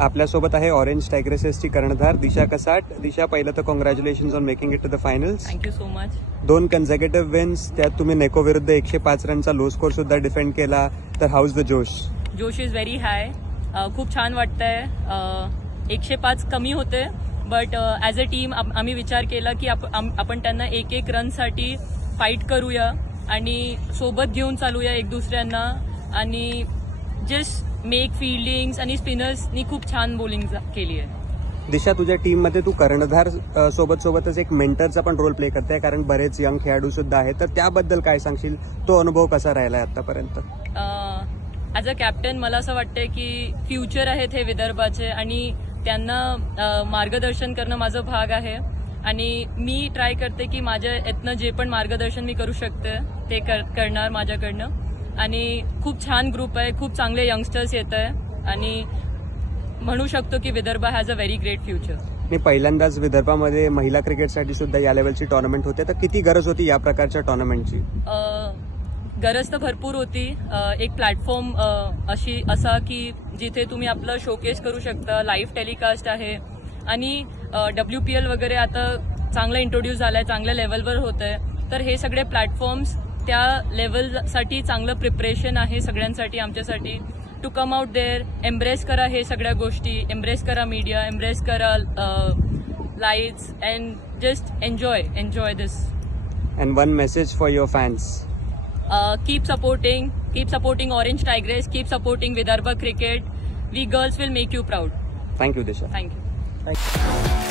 आपल्यासोबत आहे ऑरेंज टायग्रेसेसची कर्णधार दिशा कसाट. दिशा, पहिलं तर congratulations on making it to the finals. Thank you so much. 2 conservative wins, त्यात तुम्ही नेको विरुद्ध 105 रनचा लो स्कोर सुद्धा डिफेंड केला. तर हाऊज द जोश? जोश इज व्हेरी हाय. खूप छान वाटतंय. 105 कमी होते, बट ॲज अ टीम आम्ही विचार केला की आपण त्यांना 1-1 रनसाठी फाईट करूया आणि सोबत घेऊन चालूया एक दुसऱ्यांना आणि जस्ट मेक फिल्डिंग्स आणि स्पिनर्सनी खूप छान बॉलिंग केली आहे. दिशा, तुझ्या टीममध्ये तू कर्णधार सोबतच एक मेंटरचा पण रोल प्ले करते, कारण बरेच यंग खेळाडू सुद्धा आहेत. तर त्याबद्दल काय सांगशील? तो अनुभव कसा राहिला आतापर्यंत? ॲज अ कॅप्टन मला असं वाटतंय की फ्युचर आहेत हे विदर्भाचे आणि त्यांना मार्गदर्शन करणं माझं भाग आहे आणि मी ट्राय करते की माझ्या यातनं जे पण मार्गदर्शन मी करू शकते ते करणार माझ्याकडनं. आणि खूप छान ग्रुप आहे, खूप चांगले यंगस्टर्स येत आहे आणि म्हणू शकतो की Vidarbha has a very great future. मी पहिल्यांदाच विदर्भामध्ये महिला क्रिकेटसाठी सुद्धा या लेवलची टुर्नामेंट होते, तर किती गरज होती या प्रकारच्या टुर्नामेंटची? गरज तर भरपूर होती. एक प्लॅटफॉर्म असा की जिथे तुम्ही आपलं शोकेस करू शकता. लाईव्ह टेलिकास्ट आहे आणि WPL वगैरे आता चांगलं इंट्रोड्यूस झालंय, चांगल्या लेवलवर होत आहे. तर हे सगळे प्लॅटफॉर्म्स त्या लेवलसाठी चांगलं प्रिपरेशन आहे सगळ्यांसाठी, आमच्यासाठी. To come out there, embrace करा हे सगळ्या गोष्टी, एम्ब्रेस करा मीडिया, एम्ब्रेस करा lights and just enjoy this. And one message for your fans. Keep supporting Orange Tigress, keep supporting Vidarbha cricket. We girls will make you proud. Thank you, Disha. Thank you.